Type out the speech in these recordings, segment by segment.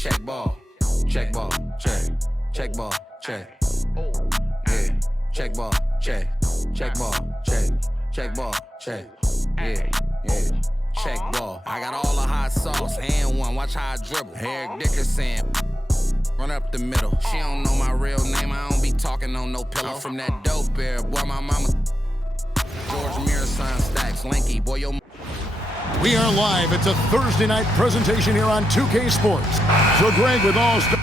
Check ball, check ball, check. Check ball, check. Yeah, check ball, check. Check ball, check. Check ball, check. Yeah, yeah. Check ball. I got all the hot sauce and one. Watch how I dribble. Eric Dickerson. Run up the middle. She don't know my real name. I don't be talking on no pillow. From that dope era. Boy, my mama. George Mirror, son, Stacks, Linky. Boy, yo. We are live. It's a Thursday night presentation here on 2K Sports. So Greg with all stars.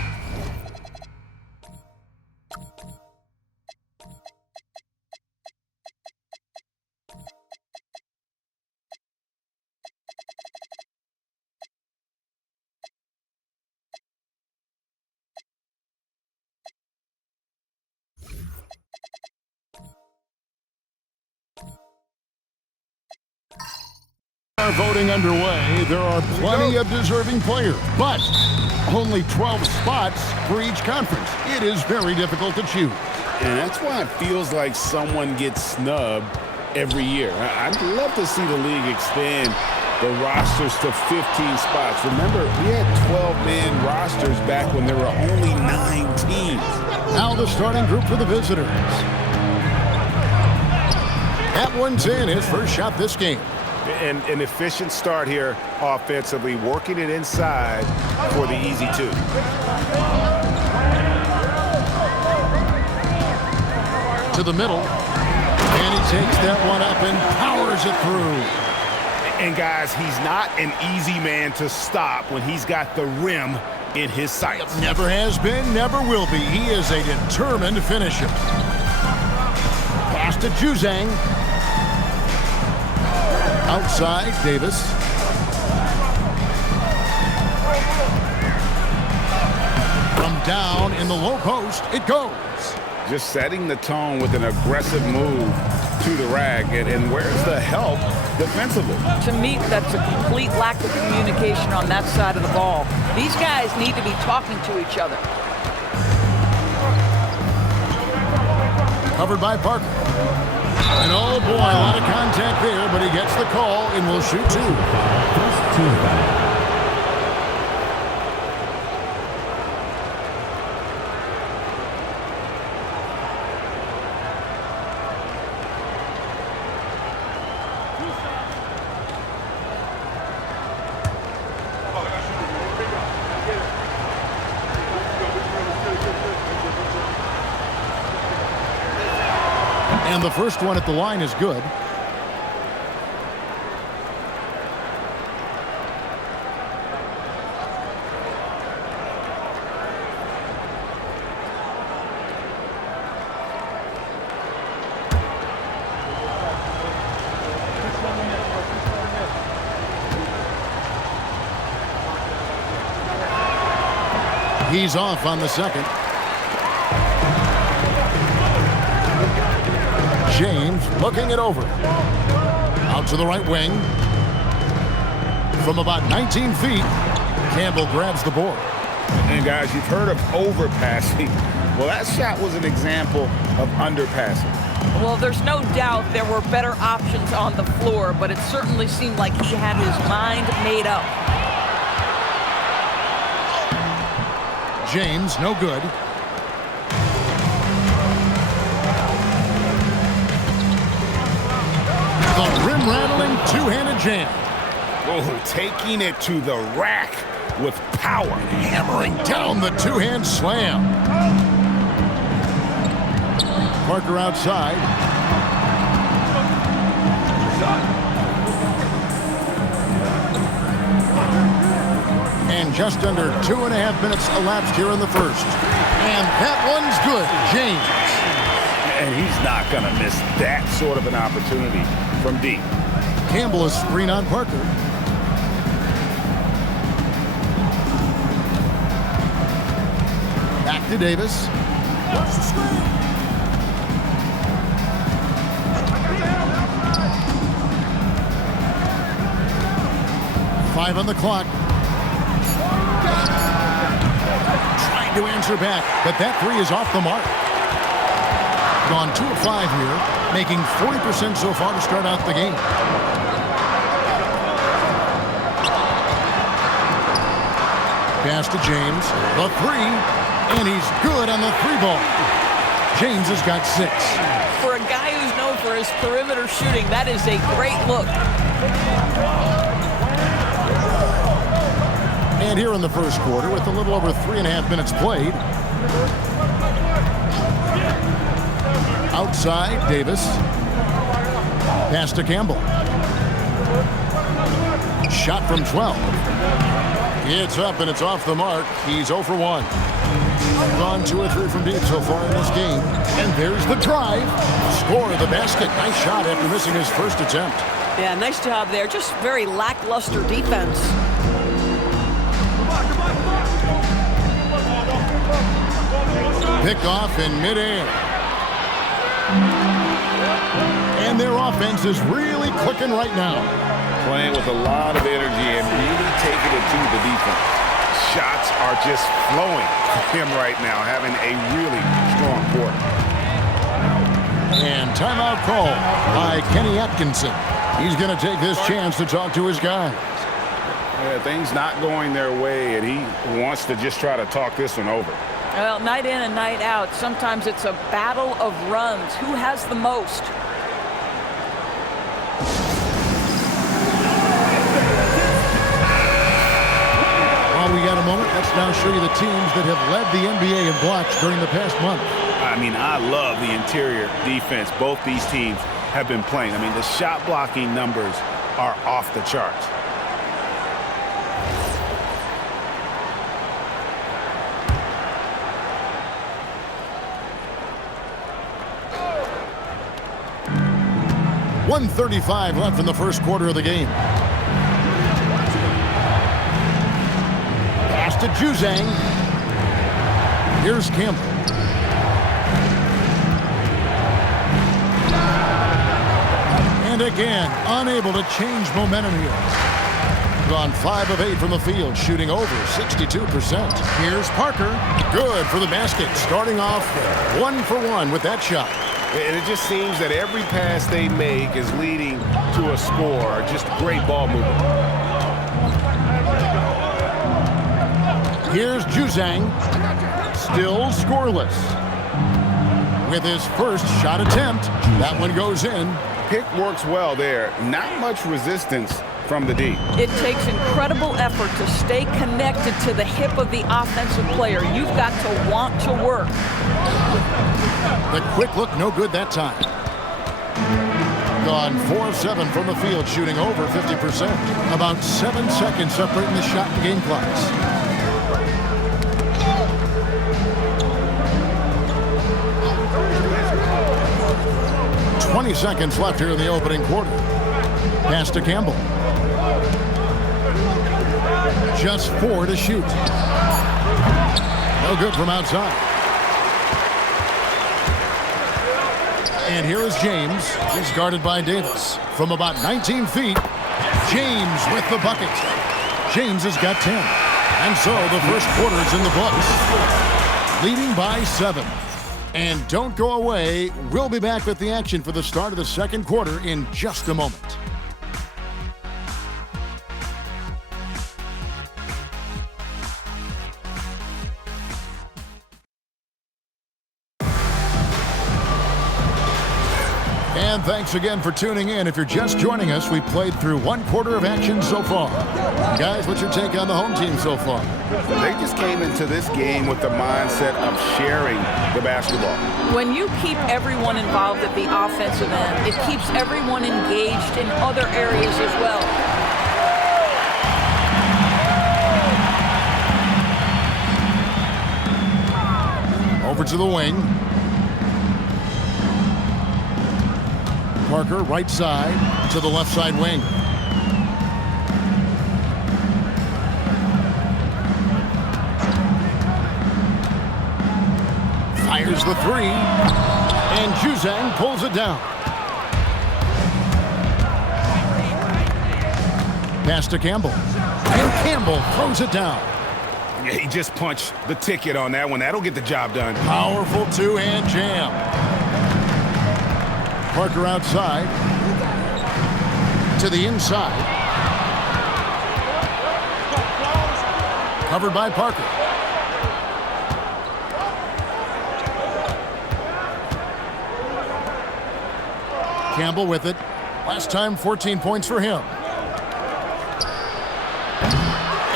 Voting underway. There are plenty of deserving players, but only 12 spots for each conference. It is very difficult to choose. And that's why it feels like someone gets snubbed every year. I'd love to see the league expand the rosters to 15 spots. Remember, we had 12-man rosters back when there were only 9 teams. Now the starting group for the visitors. That one's in, his first shot this game. And an efficient start here offensively, working it inside for the easy 2. To the middle, and he takes that one up and powers it through. And guys, he's not an easy man to stop when he's got the rim in his sights. Never has been, never will be. He is a determined finisher. Pass to Juzang. Outside, Davis. From down in the low post, it goes. Just setting the tone with an aggressive move to the rag. And where's the help defensively? To me, that's a complete lack of communication on that side of the ball. These guys need to be talking to each other. Covered by Parker. And oh boy, a lot of contact there, but he gets the call and will shoot 2. First team foul. And the first one at the line is good. He's off on the second. James looking it over. Out to the right wing. From about 19 feet, Campbell grabs the board. And guys, you've heard of overpassing. Well, that shot was an example of underpassing. Well, there's no doubt there were better options on the floor, but it certainly seemed like he had his mind made up. James, no good. The rim-rattling two-handed jam. Oh, taking it to the rack with power. Hammering down the two-hand slam. Parker outside. And just under 2.5 minutes elapsed here in the first. And that one's good, James. And he's not going to miss that sort of an opportunity from deep. Campbell is screen on Parker. Back to Davis. Five on the clock. Trying to answer back, but that three is off the mark. Gone 2 of 5 here, making 40% so far to start out the game. Pass to James. The three. And he's good on the three ball. James has got 6. For a guy who's known for his perimeter shooting, that is a great look. And here in the first quarter, with a little over 3.5 minutes played. Outside, Davis. Pass to Campbell. Shot from 12. It's up and it's off the mark. He's 0 for 1. Gone 2 or 3 from deep so far in this game. And there's the drive. Score the basket. Nice shot after missing his first attempt. Yeah, nice job there. Just very lackluster defense. Picked off in midair. And their offense is really clicking right now. Playing with a lot of energy and really taking it to the defense. Shots are just flowing for him right now, having a really strong quarter. And timeout call by Kenny Atkinson. He's going to take this chance to talk to his guys. Yeah, things not going their way, and he wants to just try to talk this one over. Well, night in and night out, sometimes it's a battle of runs. Who has the most? While we got a moment, let's now show you the teams that have led the NBA in blocks during the past month. I mean, I love the interior defense both these teams have been playing. I mean, the shot blocking numbers are off the charts. .135 left in the first quarter of the game. Pass to Juzang. Here's Campbell. And again, unable to change momentum here. Gone 5 of 8 from the field, shooting over 62%. Here's Parker. Good for the basket, starting off 1 for 1 with that shot. And it just seems that every pass they make is leading to a score. Just great ball movement. Here's Juzang. Still scoreless. With his first shot attempt, that one goes in. Pick works well there. Not much resistance from the D. It takes incredible effort to stay connected to the hip of the offensive player. You've got to want to work. The quick look, no good that time. Gone 4 of 7 from the field, shooting over 50%. About 7 seconds separating the shot and game clocks. .20 seconds left here in the opening quarter. Pass to Campbell. Just 4 to shoot. No good from outside. And here is James. He's guarded by Davis. From about 19 feet, James with the bucket. James has got 10. And so the first quarter is in the books. Leading by 7. And don't go away. We'll be back with the action for the start of the second quarter in just a moment. And thanks again for tuning in. If you're just joining us, we played through 1 quarter of action so far. Guys, what's your take on the home team so far? They just came into this game with the mindset of sharing the basketball. When you keep everyone involved at the offensive end, it keeps everyone engaged in other areas as well. Over to the wing. Parker, right side to the left side wing. Fires the 3. And Juzang pulls it down. Pass to Campbell. And Campbell throws it down. Yeah, he just punched the ticket on that one. That'll get the job done. Powerful 2-hand jam. Parker outside to the inside. Covered by Parker. Campbell with it. Last time, 14 points for him.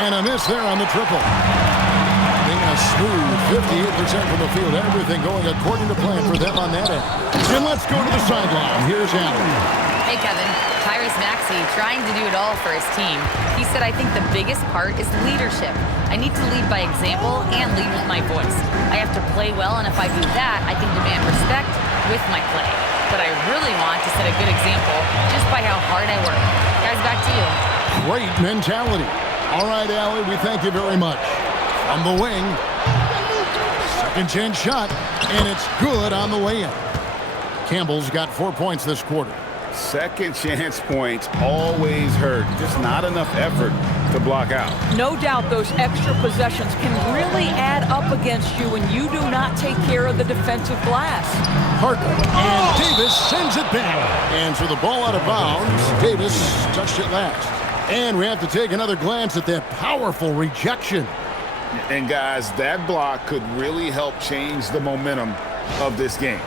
And a miss there on the triple. Being a smooth 58% from the field. Everything going according to plan for them on that end. And let's go to the sideline. Here's Allen. Hey, Kevin. Tyrese Maxey trying to do it all for his team. He said, I think the biggest part is leadership. I need to lead by example and lead with my voice. I have to play well, and if I do that, I can demand respect with my play. But I really want to set a good example just by how hard I work. Guys, back to you. Great mentality. All right, Allie, we thank you very much. On the wing, second chance shot, and it's good on the way in. Campbell's got 4 points this quarter. Second chance points always hurt. Just not enough effort to block out. No doubt those extra possessions can really add up against you when you do not take care of the defensive glass. Parker, and Davis sends it back. And so the ball out of bounds. Davis touched it last. And we have to take another glance at that powerful rejection. And guys, that block could really help change the momentum of this game.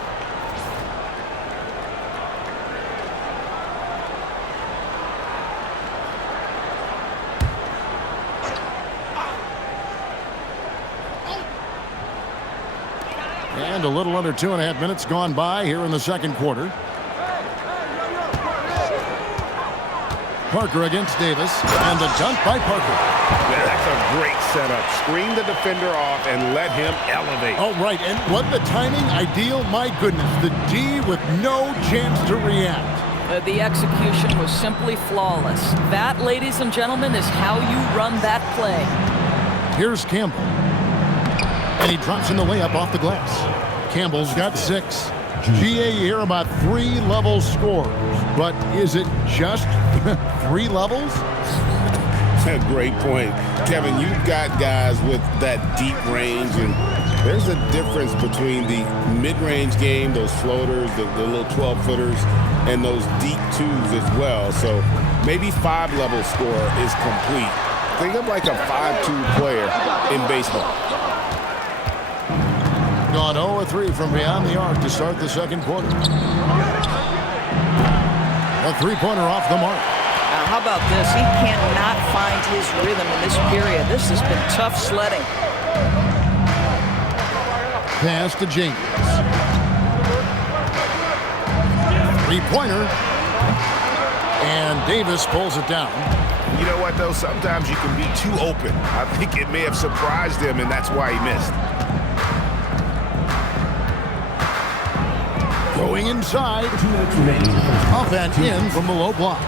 And a little under 2.5 minutes gone by here in the second quarter. Parker against Davis, and the dunk by Parker. Yeah, that's a great setup. Screen the defender off and let him elevate. Oh, right, and what the timing, ideal, my goodness. The D with no chance to react. The execution was simply flawless. That, ladies and gentlemen, is how you run that play. Here's Campbell. And he drops in the layup off the glass. Campbell's got 6. GA here about 3 level scores. But is it just 3 levels? Great point. Kevin, you've got guys with that deep range, and there's a difference between the mid-range game, those floaters, the little 12-footers, and those deep 2s as well. So maybe 5-level score is complete. Think of like a 5-2 player in baseball. Gone 0-3 from beyond the arc to start the second quarter. A three-pointer off the mark. How about this? He cannot find his rhythm in this period. This has been tough sledding. Pass to James. Three-pointer. And Davis pulls it down. You know what, though? Sometimes you can be too open. I think it may have surprised him, and that's why he missed. Going inside. 2 minutes remaining. Up and in from the low block.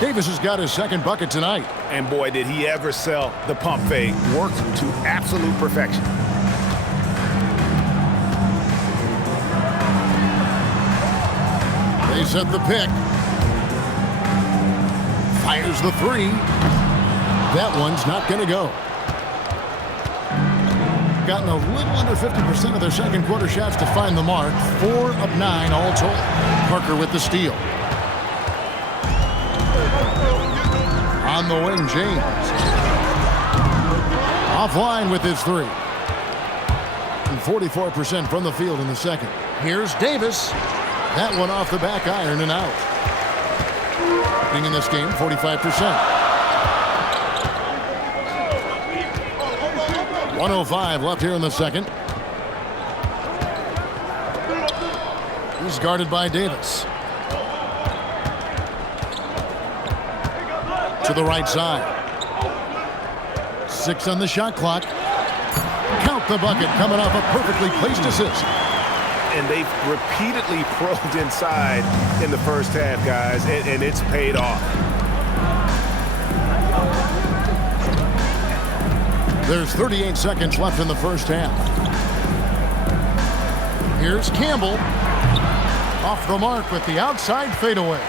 Davis has got his second bucket tonight. And boy, did he ever sell the pump fake. Worked to absolute perfection. They set the pick. Fires the 3. That one's not going to go. Gotten a little under 50% of their second quarter shots to find the mark. 4 of 9 all told. Parker with the steal. On the wing, James. Offline with his 3. And 44% from the field in the second. Here's Davis. That one off the back iron and out. Being in this game, 45%. 1:05 left here in the second. He's guarded by Davis. To the right side. 6 on the shot clock. Count the bucket coming off a perfectly placed assist. And they've repeatedly probed inside in the first half, guys, and it's paid off. There's 38 seconds left in the first half. Here's Campbell. Off the mark with the outside fadeaway.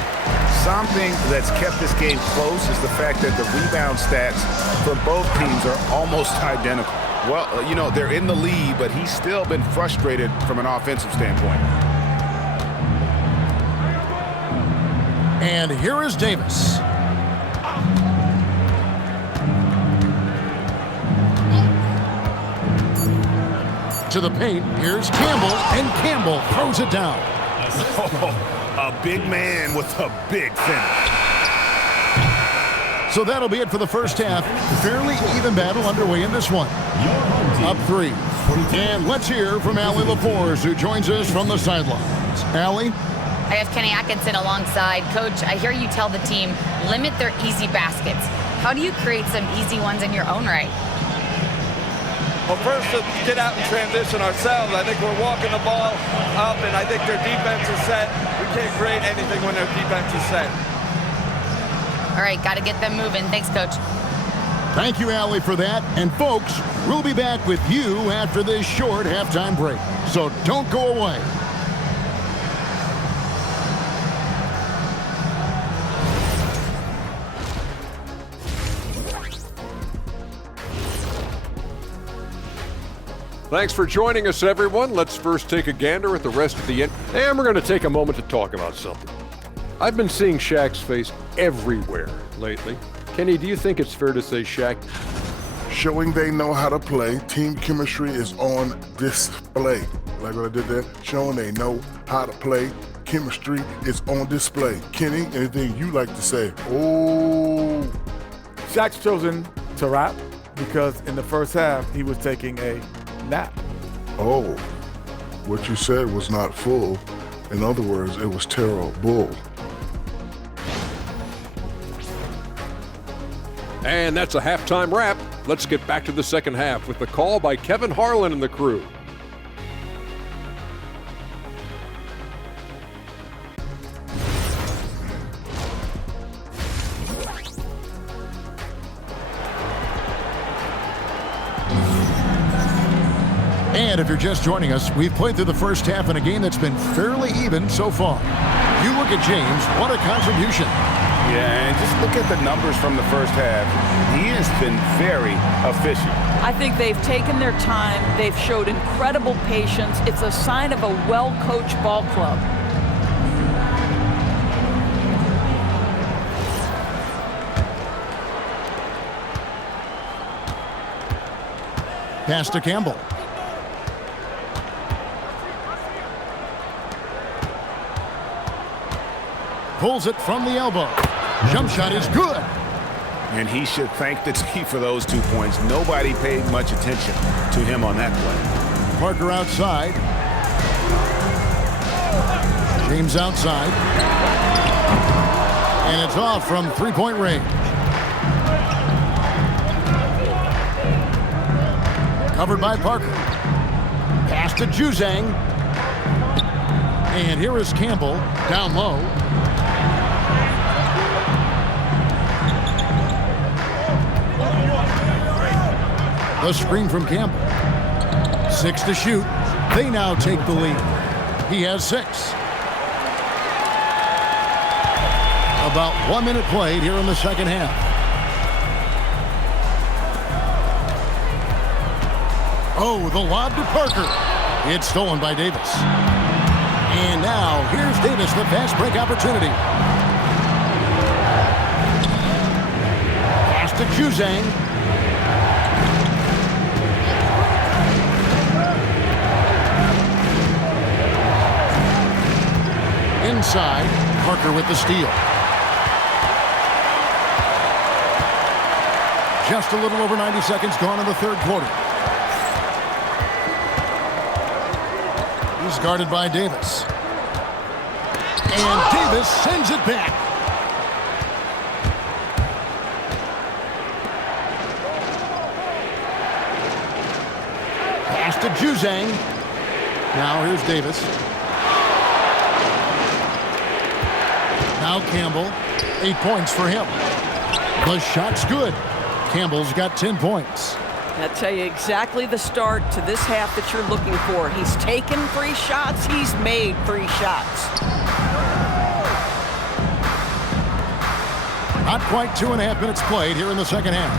Something that's kept this game close is the fact that the rebound stats for both teams are almost identical. Well, you know, they're in the lead, but he's still been frustrated from an offensive standpoint. And here is Davis. To the paint, here's Campbell, and Campbell throws it down. A big man with a big finish. So that'll be it for the first half. Fairly even battle underway in this one. Up 3. And let's hear from Allie LaForce, who joins us from the sidelines. Allie? I have Kenny Atkinson alongside. Coach, I hear you tell the team, limit their easy baskets. How do you create some easy ones in your own right? Well, first, let's get out and transition ourselves. I think we're walking the ball up, and I think their defense is set. We can't create anything when their defense is set. All right, got to get them moving. Thanks, Coach. Thank you, Allie, for that. And, folks, we'll be back with you after this short halftime break. So don't go away. Thanks for joining us, everyone. Let's first take a gander at the rest of the end. And we're going to take a moment to talk about something. I've been seeing Shaq's face everywhere lately. Kenny, do you think it's fair to say Shaq? Showing they know how to play. Team chemistry is on display. Like what I did there. Showing they know how to play. Chemistry is on display. Kenny, anything you like to say? Oh. Shaq's chosen to rap because in the first half, he was taking a nap. Oh. What you said was not full. In other words, it was terrible. And that's a halftime wrap. Let's get back to the second half with the call by Kevin Harlan and the crew. And if you're just joining us, we've played through the first half in a game that's been fairly even so far. You look at James, what a contribution. Yeah, and just look at the numbers from the first half. He has been very efficient. I think they've taken their time. They've showed incredible patience. It's a sign of a well-coached ball club. Pass to Campbell. Pulls it from the elbow. Jump shot is good. And he should thank the team for those 2 points. Nobody paid much attention to him on that play. Parker outside. James outside. And it's off from three-point range. Covered by Parker. Pass to Juzang. And here is Campbell down low. The screen from Campbell. 6 to shoot. They now take the lead. He has 6. About 1 minute played here in the second half. Oh, the lob to Parker. It's stolen by Davis. And now here's Davis, the fast break opportunity. Pass to Juzang. Inside, Parker with the steal. Just a little over 90 seconds gone in the third quarter. He's guarded by Davis. And Davis sends it back. Pass to Juzang. Now here's Davis. Now Campbell, 8 points for him. The shot's good. Campbell's got 10 points. I'll tell you exactly the start to this half that you're looking for. He's taken 3 shots. He's made 3 shots. Not quite 2.5 minutes played here in the second half.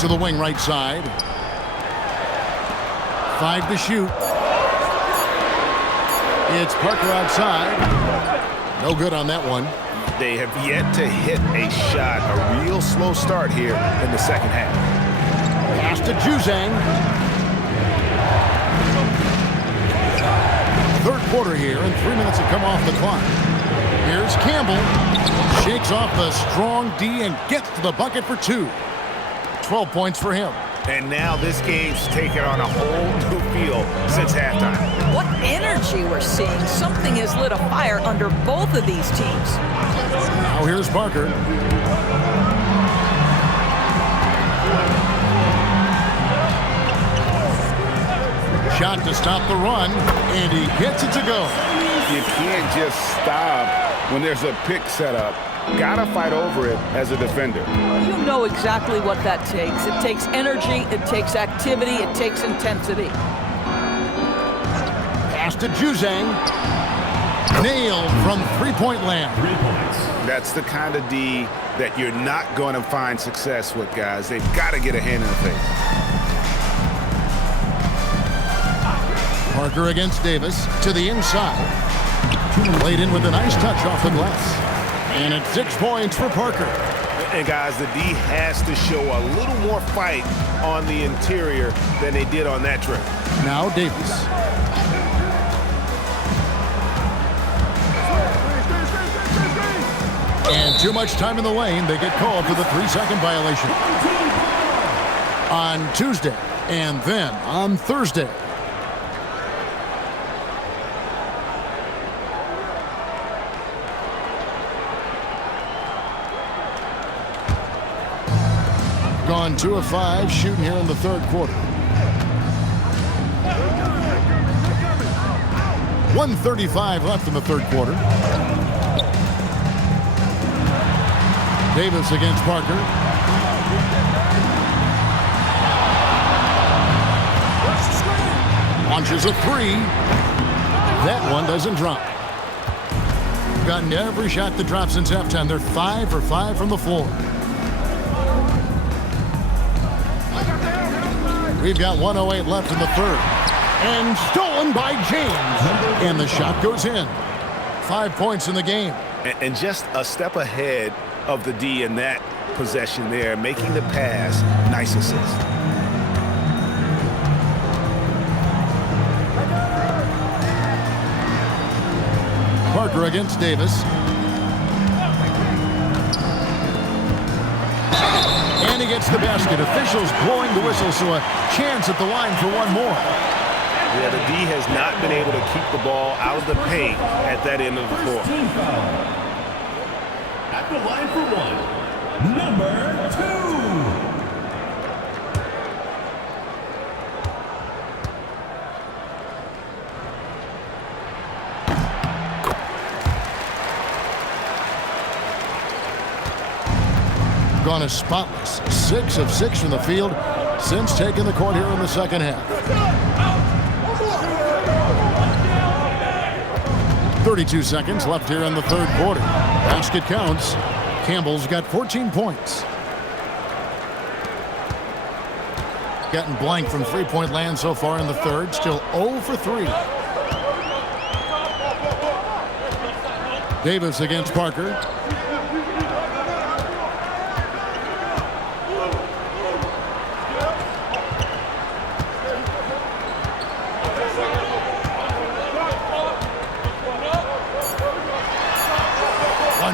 To the wing right side. 5 to shoot. It's Parker outside. No good on that one. They have yet to hit a shot. A real slow start here in the second half. Pass to Juzang. Third quarter here, and 3 minutes have come off the clock. Here's Campbell. Shakes off the strong D and gets to the bucket for 2. 12 points for him. And now this game's taken on a whole new feel since halftime. What energy we're seeing. Something has lit a fire under both of these teams. Now here's Parker. Shot to stop the run, and he gets it to go. You can't just stop when there's a pick set up. Gotta fight over it as a defender. You know exactly what that takes. It takes energy, it takes activity, it takes intensity. Pass to Juzang. Nailed from three-point land. 3 points. That's the kind of D that you're not going to find success with, guys. They've got to get a hand in the face. Parker against Davis to the inside. Played in with a nice touch off the glass. And it's 6 points for Parker. And guys, the D has to show a little more fight on the interior than they did on that trip. Now Davis. And too much time in the lane. They get called for the 3-second violation. On Tuesday and then on Thursday. Gone 2 of 5 shooting here in the third quarter. 1:35 left in the third quarter. Davis against Parker. Launches a 3. That one doesn't drop. Gotten every shot that dropped since halftime. They're 5 for 5 from the floor. We've got 1:08 left in the third. And stolen by James. And the shot goes in. 5 points in the game. And just a step ahead of the D in that possession there, making the pass. Nice assist. Parker against Davis. And he gets the basket. Officials blowing the whistle, so a chance at the line for one more. Yeah, the D has not been able to keep the ball out of the paint at that end of the floor. Team foul. At the line for one, number 2. Gone as spotless. 6 of 6 from the field since taking the court here in the second half. 32 seconds left here in the third quarter. Basket counts. Campbell's got 14 points. Gotten blank from three-point land so far in the third. Still 0 for 3. Davis against Parker.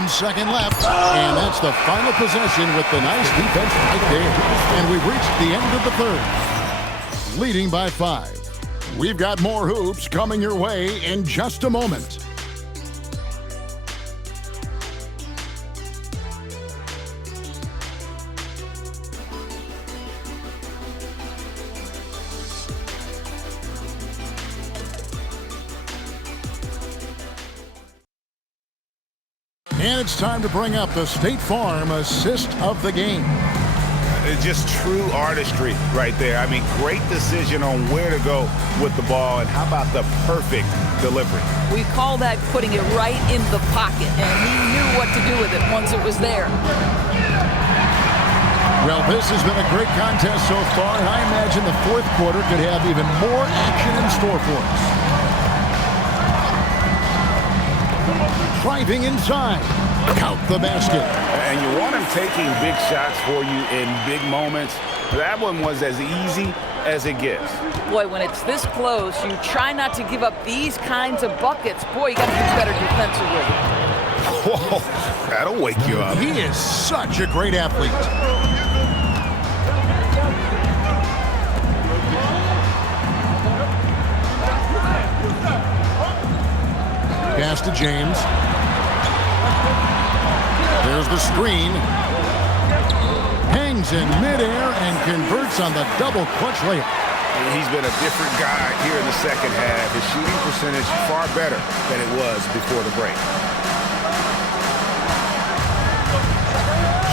Second left, and that's the final possession with the nice defense right there. And we've reached the end of the third, leading by 5. We've got more hoops coming your way in just a moment. And it's time to bring up the State Farm assist of the game. It's just true artistry right there. I mean, great decision on where to go with the ball, and how about the perfect delivery? We call that putting it right in the pocket, and he knew what to do with it once it was there. Well, this has been a great contest so far, and I imagine the fourth quarter could have even more action in store for us. Driving inside. Count the basket. And you want him taking big shots for you in big moments. That one was as easy as it gets. Boy, when it's this close, you try not to give up these kinds of buckets. Boy, you got to do better defensively. Whoa, that'll wake you up. He is such a great athlete. Pass to James. There's the screen. Hangs in midair and converts on the double clutch layup. He's been a different guy here in the second half. His shooting percentage far better than it was before the break.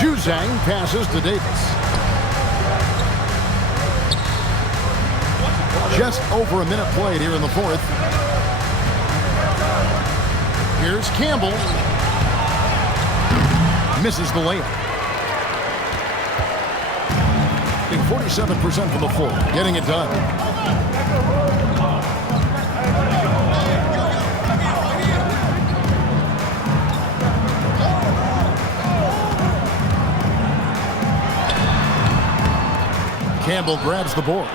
Juzang passes to Davis. Just over a minute played here in the fourth. Here's Campbell. Misses the layup. 47% from the floor, getting it done. Campbell grabs the board.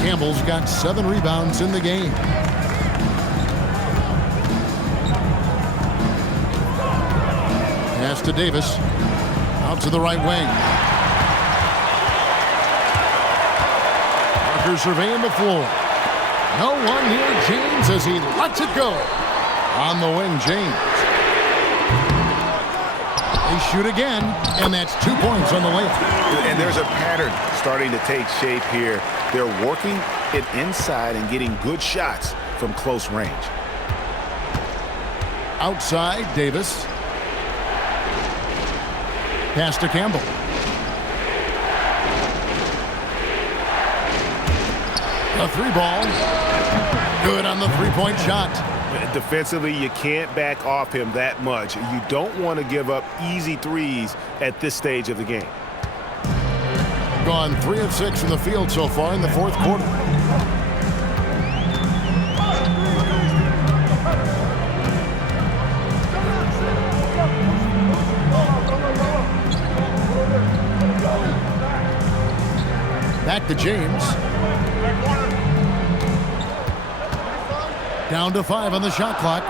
Campbell's got 7 rebounds in the game. Pass to Davis. Out to the right wing. Parker surveying the floor. No one near James as he lets it go. On the wing, James. They shoot again, and that's 2 points on the layup. And there's a pattern starting to take shape here. They're working it inside and getting good shots from close range. Outside, Davis. Pass to Campbell. A 3-ball. Good on the 3-point shot. Defensively, you can't back off him that much. You don't want to give up easy threes at this stage of the game. Gone 3 of 6 from the field so far in the fourth quarter. Back to James. Down to 5 on the shot clock.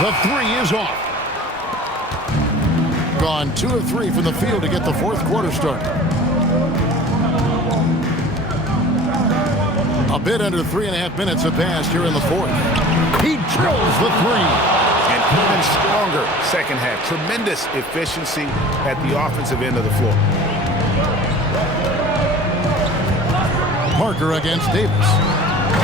The 3 is off. Gone 2 of 3 from the field to get the fourth quarter started. A bit under 3.5 minutes have passed here in the fourth. He drills the 3. And even stronger second half. Tremendous efficiency at the offensive end of the floor. Parker against Davis.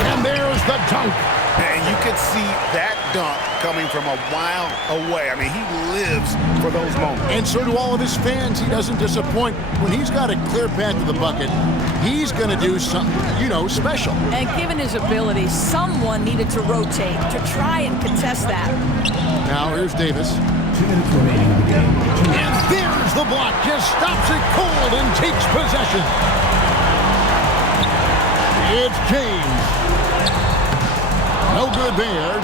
And there's the dunk. And you could see that dunk coming from a while away. I mean, he lives for those moments. And so do all of his fans. He doesn't disappoint. When he's got a clear path to the bucket, he's going to do something, special. And given his ability, someone needed to rotate to try and contest that. Now here's Davis. 2 minutes remaining in the game. And there's the block. Just stops it cold and takes possession. It's James. No good there.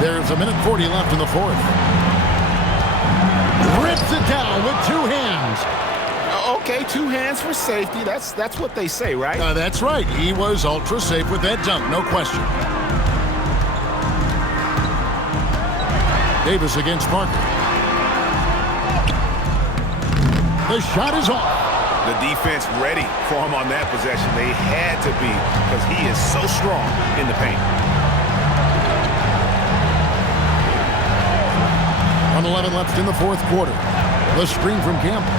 There's a minute 40 left in the fourth. Rips it down with 2 hands. Okay, 2 hands for safety. That's what they say, right? That's right. He was ultra safe with that dunk, no question. Davis against Parker. The shot is off. The defense ready for him on that possession. They had to be because he is so strong in the paint. 1:11 left in the fourth quarter. The screen from Campbell.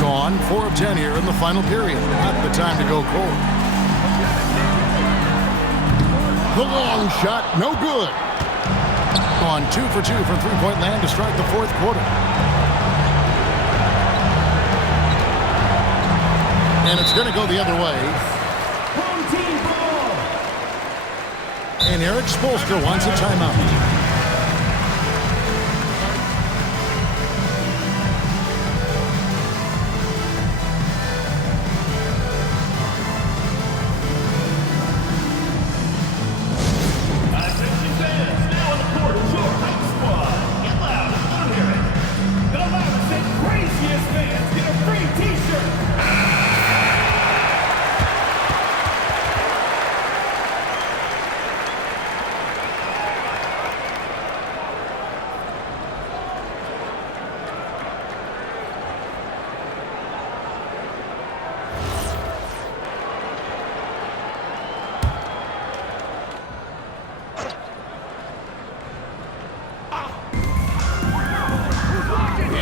Gone 4 of 10 here in the final period. Not the time to go cold. The long shot, no good. On 2 for 2 from three-point land to start the fourth quarter. And it's going to go the other way. Home team ball. And Eric Spoelstra wants a timeout.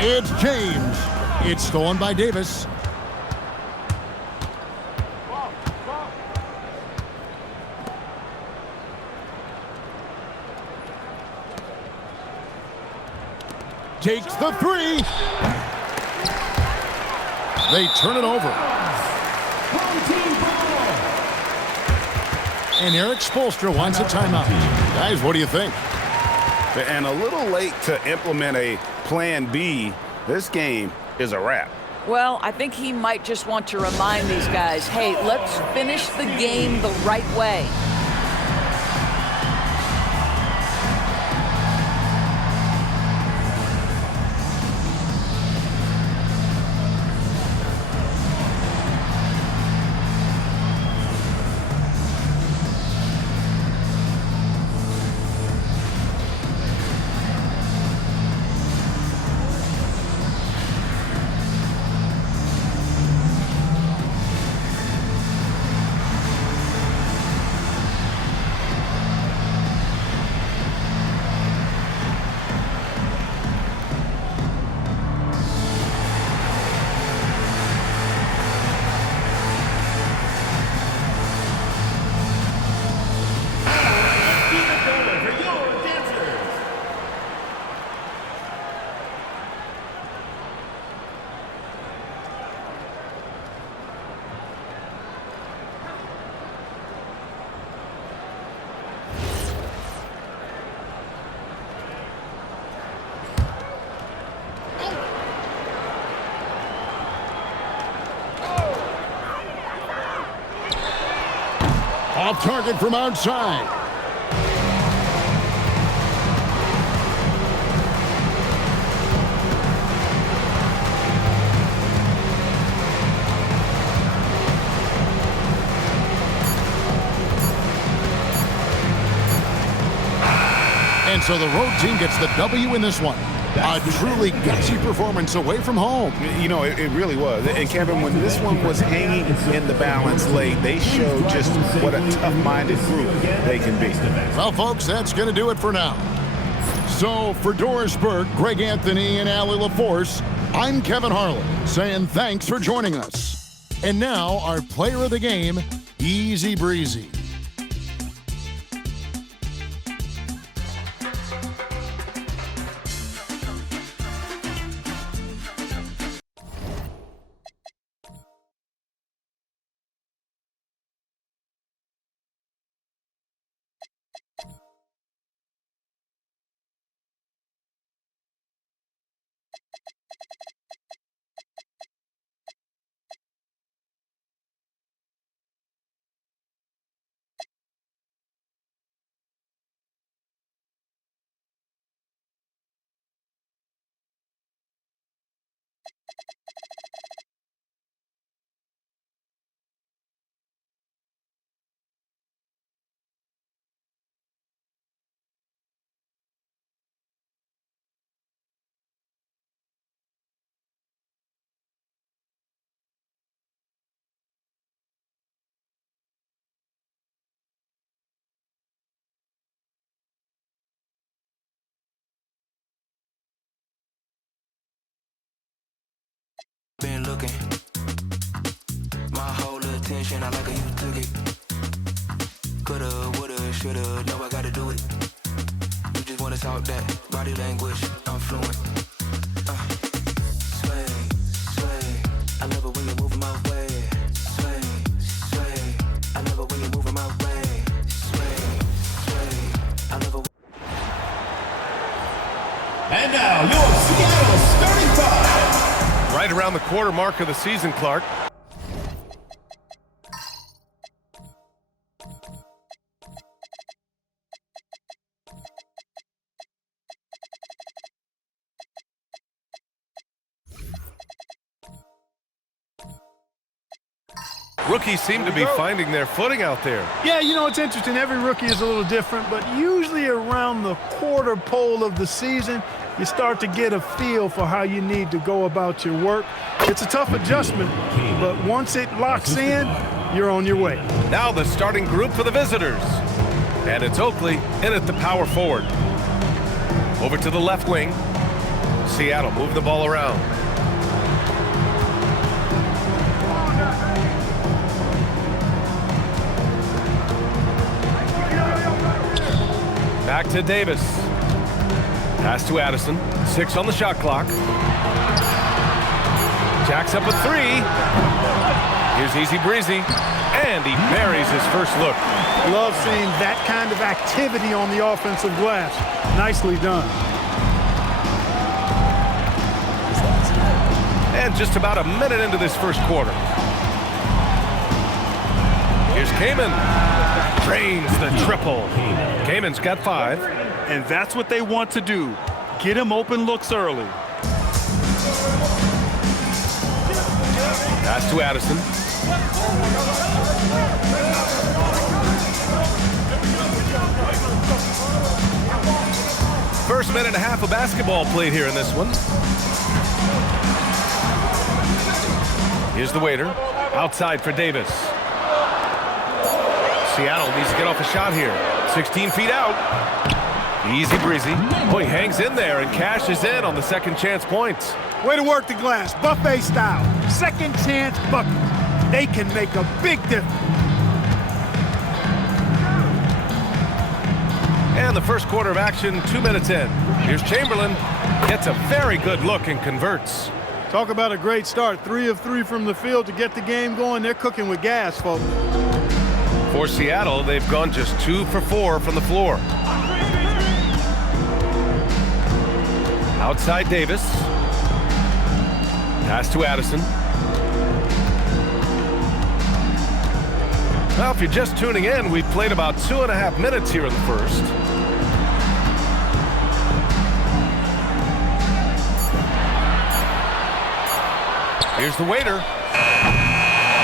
It's James. It's stolen by Davis. Takes the three. They turn it over. And Eric Spoelstra wants a timeout. Guys, what do you think? And a little late to implement a plan B. This game is a wrap. Well, I think he might just want to remind these guys, hey, let's finish the game the right way. Off target from outside. And so the road team gets the W in this one. A truly gutsy performance away from home. You know, it really was. And Kevin, when this one was hanging in the balance late, they showed just what a tough-minded group they can be. Well, folks, that's going to do it for now. So for Doris Burke, Greg Anthony, and Allie LaForce, I'm Kevin Harlan saying thanks for joining us. And now our player of the game, Easy Breezy. Been looking, my whole attention, I like how you took it. Coulda, woulda, shoulda, know I gotta do it. You just wanna talk that body language, I'm fluent. Sway, sway. I love it when you're moving my way. Sway, sway. I love it when you're moving my way. Sway, sway. I love it. And now, your Seattle starting five. Right around the quarter mark of the season, Clark. Rookies seem to be finding their footing out there. Yeah, you know, it's interesting. Every rookie is a little different, but usually around the quarter pole of the season, you start to get a feel for how you need to go about your work. It's a tough adjustment, but once it locks in, you're on your way. Now the starting group for the visitors. And it's Oakley in at the power forward. Over to the left wing. Seattle move the ball around. Back to Davis. Pass to Addison. 6 on the shot clock. Jacks up a 3. Here's Easy Breezy. And he buries his first look. Love seeing that kind of activity on the offensive glass. Nicely done. And just about a minute into this first quarter. Here's Kaman. Drains the triple. Kaman's got 5. And that's what they want to do. Get him open looks early. Pass to Addison. First minute and a half of basketball played here in this one. Here's the waiter. Outside for Davis. Seattle needs to get off a shot here. 16 feet out. Easy Breezy. Oh, he hangs in there and cashes in on the second chance points. Way to work the glass, buffet style. Second chance buckets. They can make a big difference. And the first quarter of action, 2 minutes in. Here's Chamberlain. Gets a very good look and converts. Talk about a great start. 3 of 3 from the field to get the game going. They're cooking with gas, folks. For Seattle, they've gone just 2 for 4 from the floor. Outside Davis. Pass to Addison. Well, if you're just tuning in, we've played about 2.5 minutes here in the first. Here's the waiter.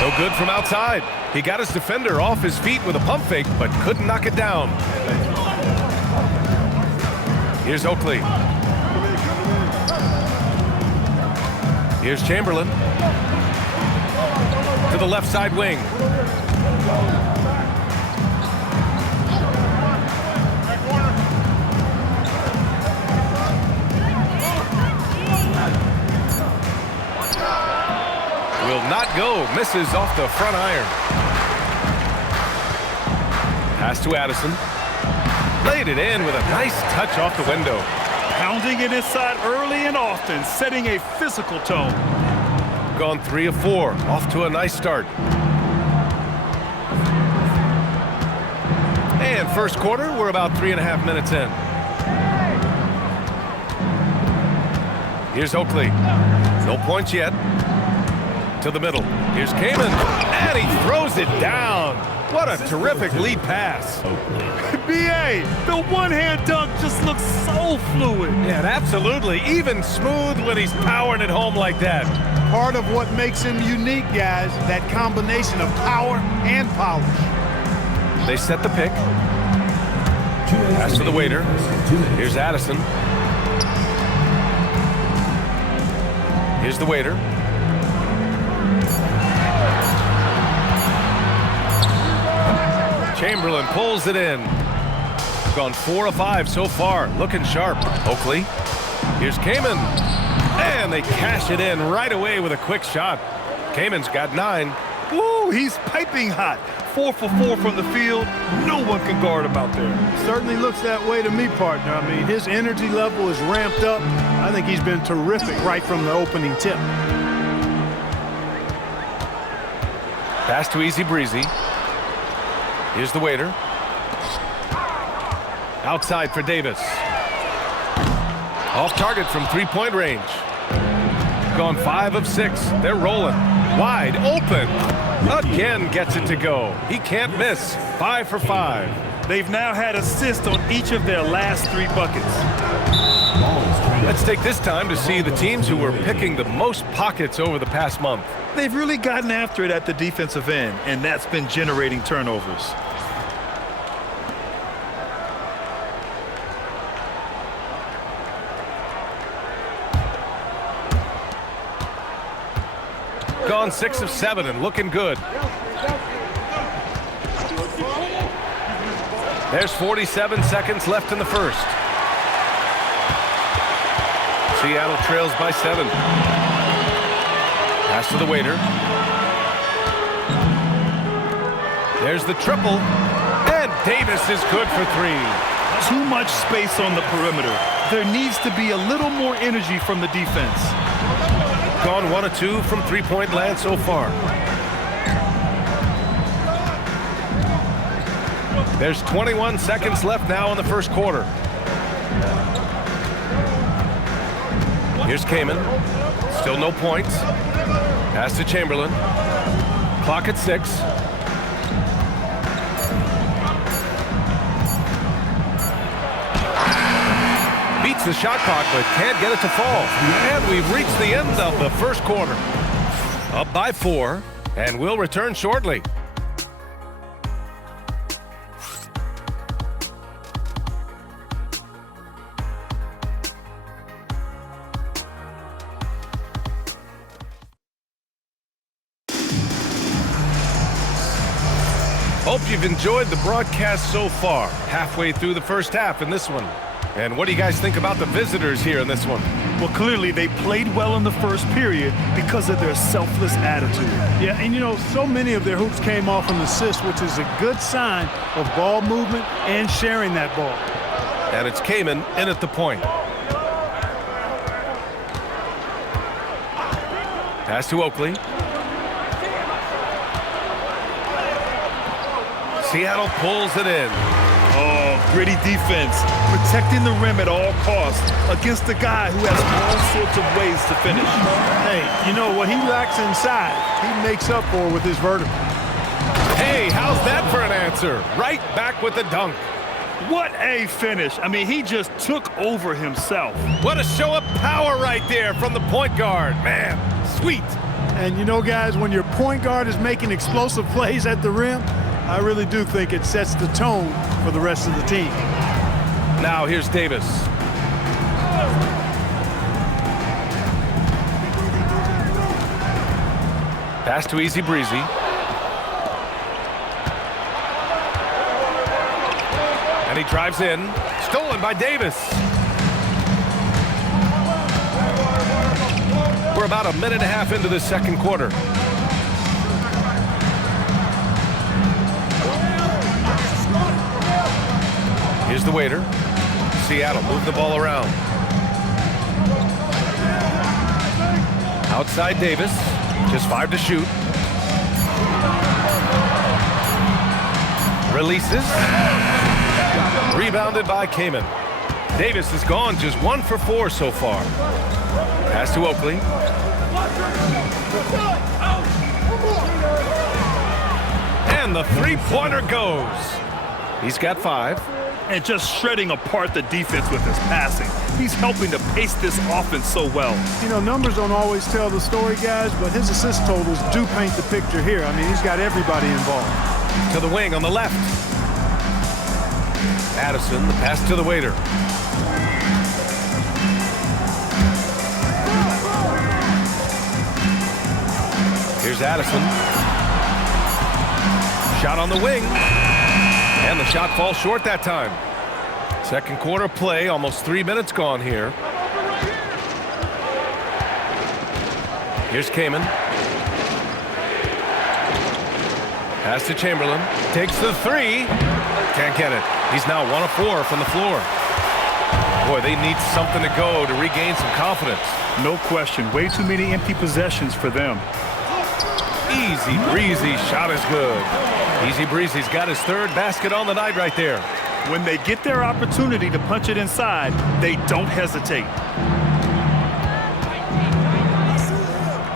No good from outside. He got his defender off his feet with a pump fake, but couldn't knock it down. Here's Oakley. Here's Chamberlain. To the left side wing. Will not go. Misses off the front iron. Pass to Addison. Laid it in with a nice touch off the window. Pounding it inside early and often, setting a physical tone. Gone 3 of 4. Off to a nice start. And first quarter, we're about 3.5 minutes in. Here's Oakley. No points yet. To the middle. Here's Kaman. And he throws it down. What a terrific lead pass. B.A., the one-hand dunk just looks so fluid. Yeah, absolutely. Even smooth when he's powering it home like that. Part of what makes him unique, guys, that combination of power and polish. They set the pick. Pass to the waiter. Here's Addison. Here's the waiter. Chamberlain pulls it in. Gone 4 of 5 so far. Looking sharp. Oakley. Here's Kaman. And they cash it in right away with a quick shot. Kaman's got 9. Ooh, he's piping hot. 4 for 4 from the field. No one can guard him out there. Certainly looks that way to me, partner. I mean, his energy level is ramped up. I think he's been terrific right from the opening tip. Pass to Easy Breezy. Here's the waiter. Outside for Davis. Off target from three-point range. Gone 5 of 6. They're rolling. Wide open. Again gets it to go. He can't miss. 5 for 5. They've now had assists on each of their last 3 buckets. Let's take this time to see the teams who were picking the most pockets over the past month. They've really gotten after it at the defensive end, and that's been generating turnovers. Gone 6 of 7 and looking good. There's 47 seconds left in the first. Seattle trails by 7. Pass to the waiter. There's the triple. And Davis is good for 3. Too much space on the perimeter. There needs to be a little more energy from the defense. Gone 1 of 2 from three-point land so far. There's 21 seconds left now in the first quarter. Here's Kaman. Still no points. Pass to Chamberlain. Clock at 6. Beats the shot clock, but can't get it to fall. And we've reached the end of the first quarter. Up by 4, and we'll return shortly. Hope you've enjoyed the broadcast so far. Halfway through the first half in this one. And what do you guys think about the visitors here in this one? Well, clearly they played well in the first period because of their selfless attitude. Yeah, and you know, so many of their hoops came off an assist, which is a good sign of ball movement and sharing that ball. And it's Kaman in at the point. Pass to Oakley. Seattle pulls it in. Oh, gritty defense. Protecting the rim at all costs against a guy who has all sorts of ways to finish. Hey, you know what he lacks inside, he makes up for with his vertical. Hey, how's that for an answer? Right back with the dunk. What a finish. I mean, he just took over himself. What a show of power right there from the point guard. Man, sweet. And you know, guys, when your point guard is making explosive plays at the rim, I really do think it sets the tone for the rest of the team. Now here's Davis. Pass to Easy Breezy. And he drives in. Stolen by Davis. We're about a minute and a half into the second quarter. Here's the waiter. Seattle move the ball around. Outside Davis. Just 5 to shoot. Releases. Rebounded by Kaman. Davis is gone just 1 for 4 so far. Pass to Oakley. And the three-pointer goes. He's got 5. And just shredding apart the defense with his passing. He's helping to pace this offense so well. You know, numbers don't always tell the story, guys, but his assist totals do paint the picture here. I mean, he's got everybody involved. To the wing on the left. Addison, the pass to the waiter. Here's Addison. Shot on the wing. And the shot falls short that time. Second quarter play, almost 3 minutes gone here. Here's Kaman. Pass to Chamberlain. Takes the three. Can't get it. He's now 1 of 4 from the floor. Boy, they need something to go to regain some confidence. No question. Way too many empty possessions for them. Easy breezy. Shot is good. Easy breezy's got his 3rd basket on the night right there. When they get their opportunity to punch it inside, they don't hesitate.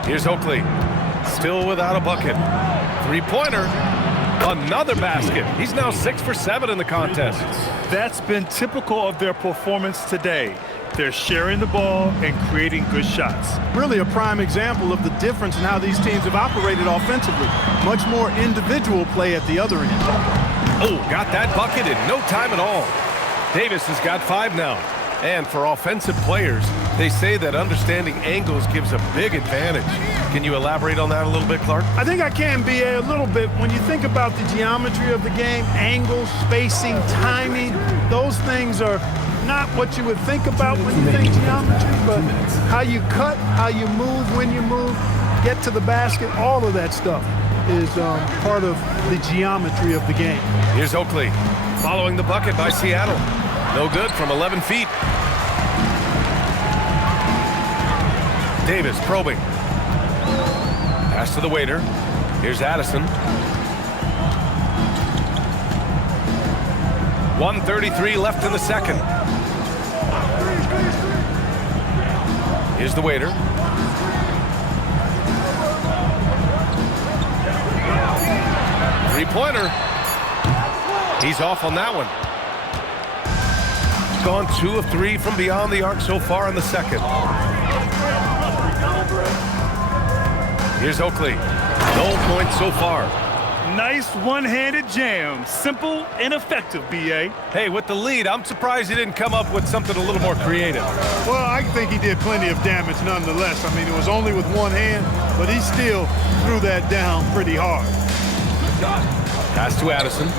Here's Oakley. Still without a bucket. 3-pointer. Another basket. He's now 6 for 7 in the contest. That's been typical of their performance today. They're sharing the ball and creating good shots. Really a prime example of the difference in how these teams have operated offensively. Much more individual play at the other end. Oh, got that bucket in no time at all. Davis has got 5 now. And for offensive players, they say that understanding angles gives a big advantage. Can you elaborate on that a little bit, Clark? I think I can, B.A., a little bit. When you think about the geometry of the game, angles, spacing, timing, those things are not what you would think about when you think geometry, but how you cut, how you move, when you move, get to the basket, all of that stuff is part of the geometry of the game. Here's Oakley following the bucket by Seattle. No good from 11 feet. Davis probing. Pass to the waiter. Here's Addison. 1:33 left in the second. Here's the waiter. Three-pointer. He's off on that one. Gone 2 of 3 from beyond the arc so far in the second. Here's Oakley. No points so far. Nice one-handed jam. Simple and effective, B.A. Hey, with the lead, I'm surprised he didn't come up with something a little more creative. Well, I think he did plenty of damage nonetheless. I mean, it was only with one hand, but he still threw that down pretty hard. Pass to Addison.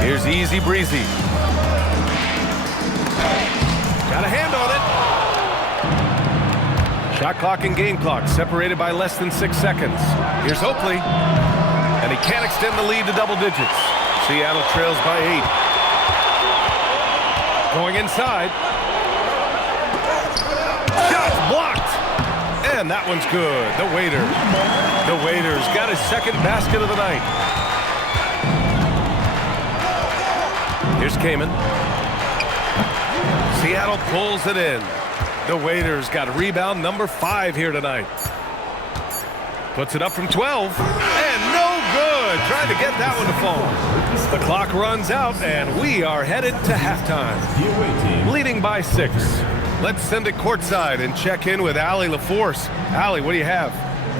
Here's Easy Breezy. Got a hand on it. Shot clock and game clock separated by less than 6 seconds. Here's Oakley. And he can't extend the lead to double digits. Seattle trails by 8. Going inside. Shot blocked. And that one's good. The waiter's got his 2nd basket of the night. Here's Kamen. Seattle pulls it in. The waiter's got rebound number 5 here tonight. Puts it up from 12. And no good. Trying to get that one to fall. The clock runs out, and we are headed to halftime. Leading by 6. Let's send it courtside and check in with Allie LaForce. Allie, what do you have?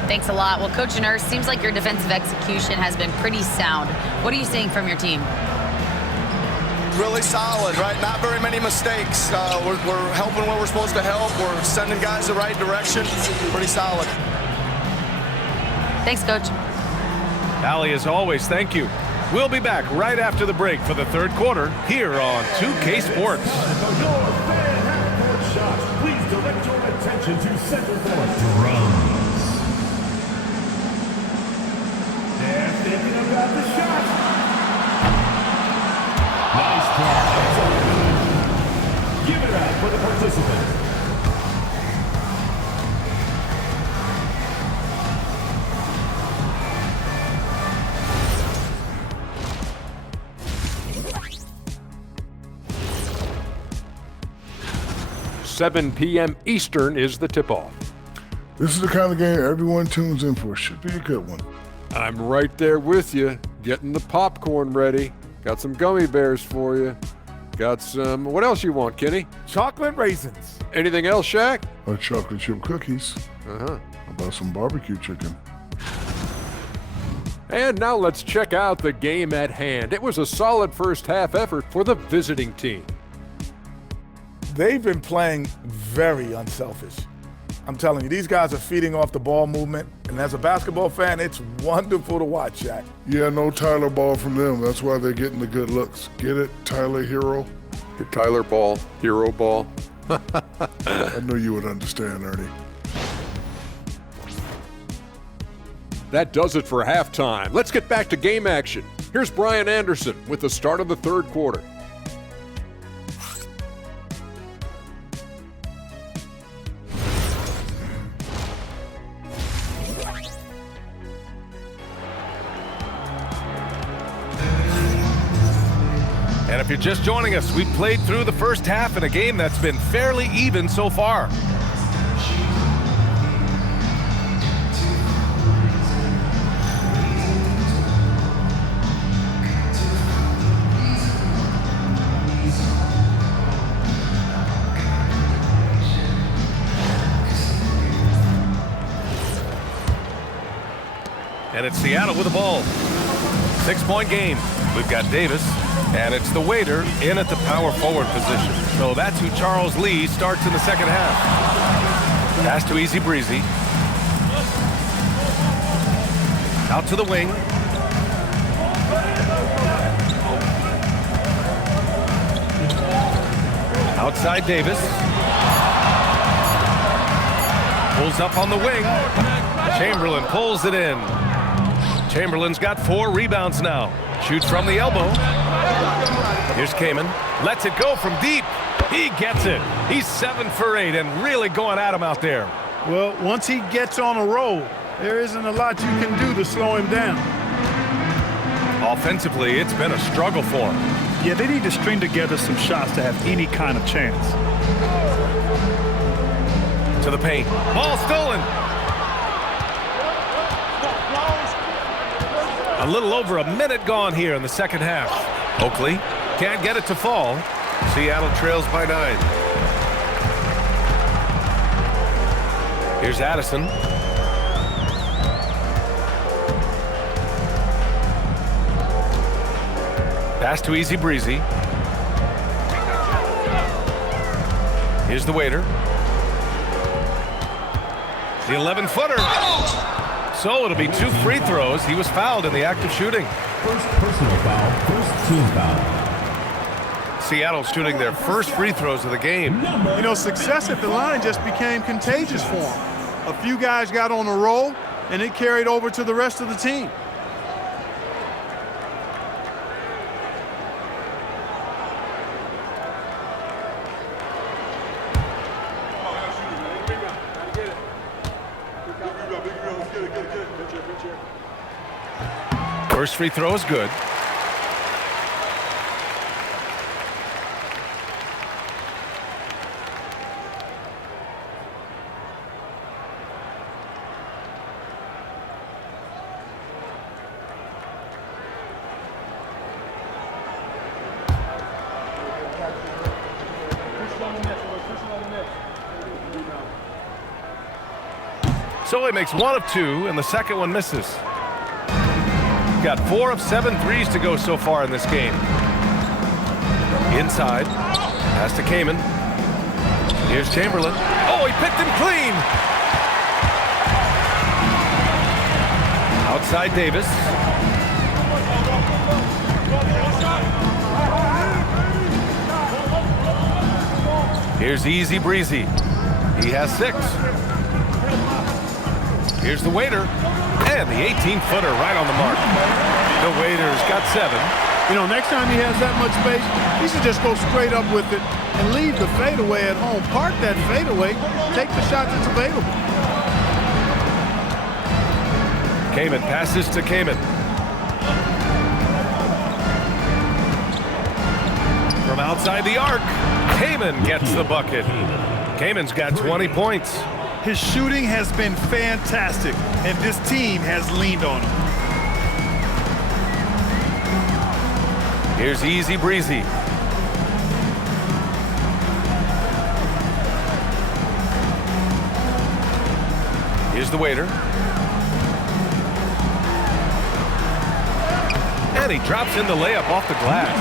Thanks a lot. Well, Coach Nurse, seems like your defensive execution has been pretty sound. What are you seeing from your team? Really solid, right? Not very many mistakes. We're helping where we're supposed to help. We're sending guys the right direction. Pretty solid. Thanks, Coach. Allie, as always, thank you. We'll be back right after the break for the 3rd quarter here on 2K Sports. Please direct your attention to center court. Drums. They're thinking about the shot. Nice play. Give it up for the participant. $7 p.m. Eastern is the tip-off. This is the kind of game everyone tunes in for. Should be a good one. I'm right there with you, getting the popcorn ready. Got some gummy bears for you. Got some, what else you want, Kenny? Chocolate raisins. Anything else, Shaq? Chocolate chip cookies. Uh-huh. How about some barbecue chicken? And now let's check out the game at hand. It was a solid first half effort for the visiting team. They've been playing very unselfish. I'm telling you, these guys are feeding off the ball movement, and as a basketball fan, it's wonderful to watch, Shaq. Yeah, no Tyler Ball from them. That's why they're getting the good looks. Get it, Tyler Hero? Tyler Ball, Hero Ball. I knew you would understand, Ernie. That does it for halftime. Let's get back to game action. Here's Brian Anderson with the start of the third quarter. And if you're just joining us, we played through the first half in a game that's been fairly even so far. And it's Seattle with the ball. 6-point game. We've got Davis, and it's the waiter in at the power forward position. So that's who Charles Lee starts in the second half. Pass to Easy Breezy. Out to the wing. Outside Davis. Pulls up on the wing. Chamberlain pulls it in. Chamberlain's got 4 rebounds now. Shoots from the elbow. Here's Kaman. Lets it go from deep. He gets it. He's 7 for 8 and really going at him out there. Well, once he gets on a roll, there isn't a lot you can do to slow him down. Offensively, it's been a struggle for him. Yeah, they need to string together some shots to have any kind of chance. To the paint. Ball stolen. A little over a minute gone here in the second half. Oakley can't get it to fall. Seattle trails by 9. Here's Addison. Pass to Easy Breezy. Here's the waiter. The 11-footer. So it'll be 2 free throws. He was fouled in the act of shooting. First personal foul, first team foul. Seattle shooting their first free throws of the game. You know, success at the line just became contagious for him. A few guys got on a roll, and it carried over to the rest of the team. First free throw is good. So he makes 1 of 2, and the second one misses. Got 4 of 7 threes to go so far in this game. Inside. Pass to Kaman. Here's Chamberlain. Oh, he picked him clean. Outside Davis. Here's Easy Breezy. He has 6. Here's the waiter. And the 18-footer right on the mark. The waiter's got 7. You know, next time he has that much space, he should just go straight up with it and leave the fadeaway at home. Park that fadeaway, take the shot that's available. Kaman passes to Kaman. From outside the arc, Kaman gets the bucket. Kaman's got 20 points. His shooting has been fantastic, and this team has leaned on him. Here's Easy Breezy. Here's the waiter. And he drops in the layup off the glass.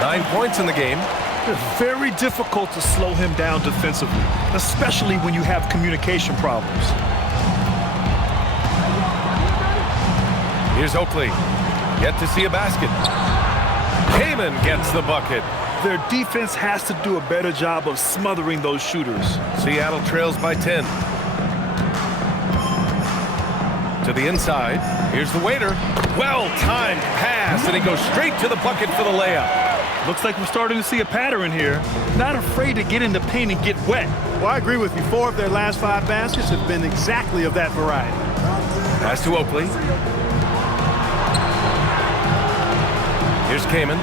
9 points in the game. It's very difficult to slow him down defensively, especially when you have communication problems. Here's Oakley. Yet to see a basket. Kaman gets the bucket. Their defense has to do a better job of smothering those shooters. Seattle trails by 10. To the inside. Here's the waiter. Well-timed pass, and he goes straight to the bucket for the layup. Looks like we're starting to see a pattern here. Not afraid to get in the paint and get wet. Well, I agree with you. 4 of their last 5 baskets have been exactly of that variety. Pass to Oakley. Here's Kaman.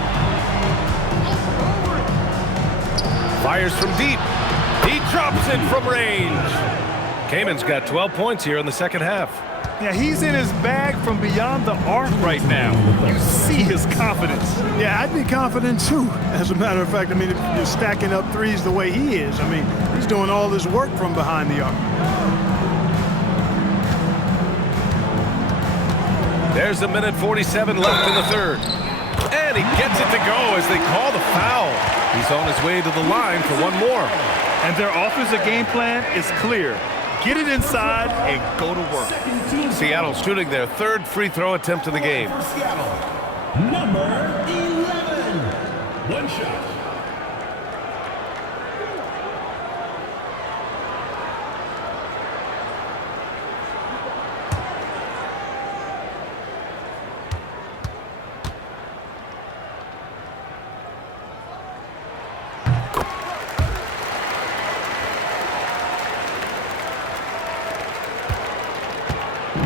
Fires from deep. He drops it from range. Kaman's got 12 points here in the second half. Yeah, he's in his bag from beyond the arc right now. You see his confidence. Yeah, I'd be confident too. As a matter of fact, I mean, if you're stacking up threes the way he is, I mean, he's doing all this work from behind the arc. There's a minute 47 left in the third. And he gets it to go as they call the foul. He's on his way to the line for one more. And their offensive game plan is clear. Get it inside and go to work. Seattle shooting their 3rd free throw attempt of the game. Number 11. One shot.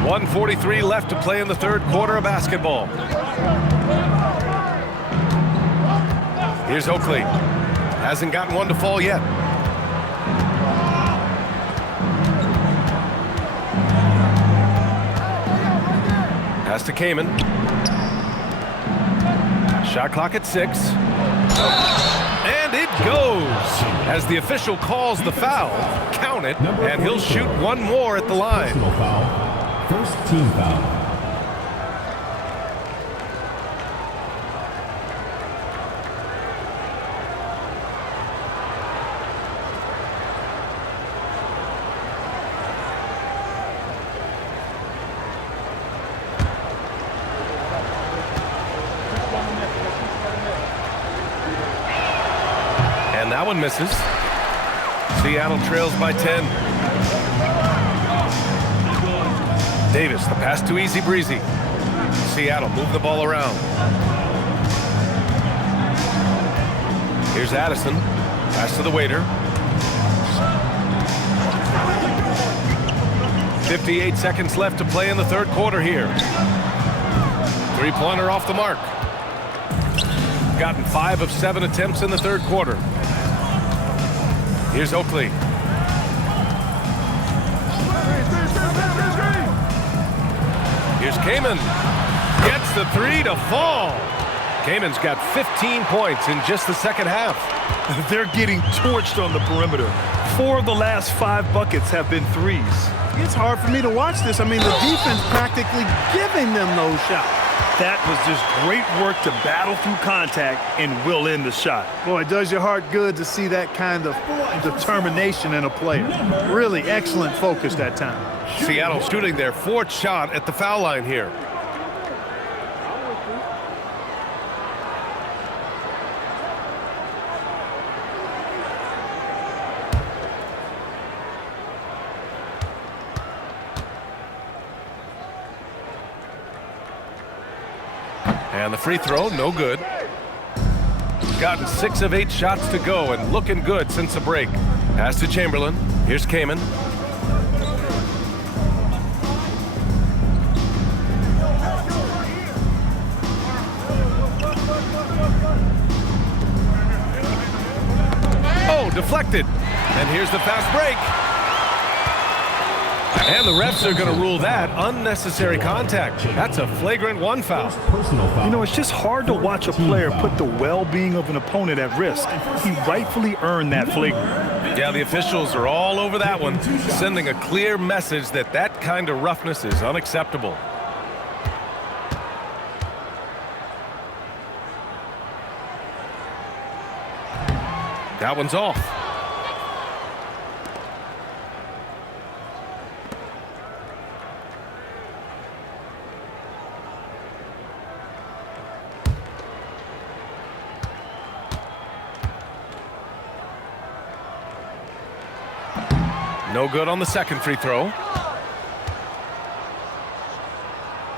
.143 left to play in the third quarter of basketball. Here's Oakley. Hasn't gotten one to fall yet. Pass to Kaman. Shot clock at 6. And it goes. As the official calls the foul, count it, and he'll shoot one more at the line. First team foul. And that one misses. Seattle trails by 10. Davis, the pass too easy breezy. Seattle move the ball around. Here's Addison. Pass to the waiter. 58 seconds left to play in the third quarter here. 3-pointer off the mark. Gotten 5 of 7 attempts in the third quarter. Here's Oakley. Here's Kaman. Gets the 3 to fall. Kaman's got 15 points in just the second half. They're getting torched on the perimeter. 4 of the last 5 buckets have been threes. It's hard for me to watch this. I mean, the defense practically giving them those shots. That was just great work to battle through contact and will in the shot. Boy, it does your heart good to see that kind of determination in a player. Really excellent focus that time. Seattle shooting their 4th shot at the foul line here. And the free throw, no good. Gotten 6 of 8 shots to go and looking good since the break. Pass to Chamberlain. Here's Kaman. Oh, deflected. And here's the fast break. And the refs are going to rule that unnecessary contact. That's a flagrant 1 foul. You know, it's just hard to watch a player put the well-being of an opponent at risk. He rightfully earned that flagrant. Yeah, the officials are all over that one, sending a clear message that that kind of roughness is unacceptable. That one's off. No good on the second free throw.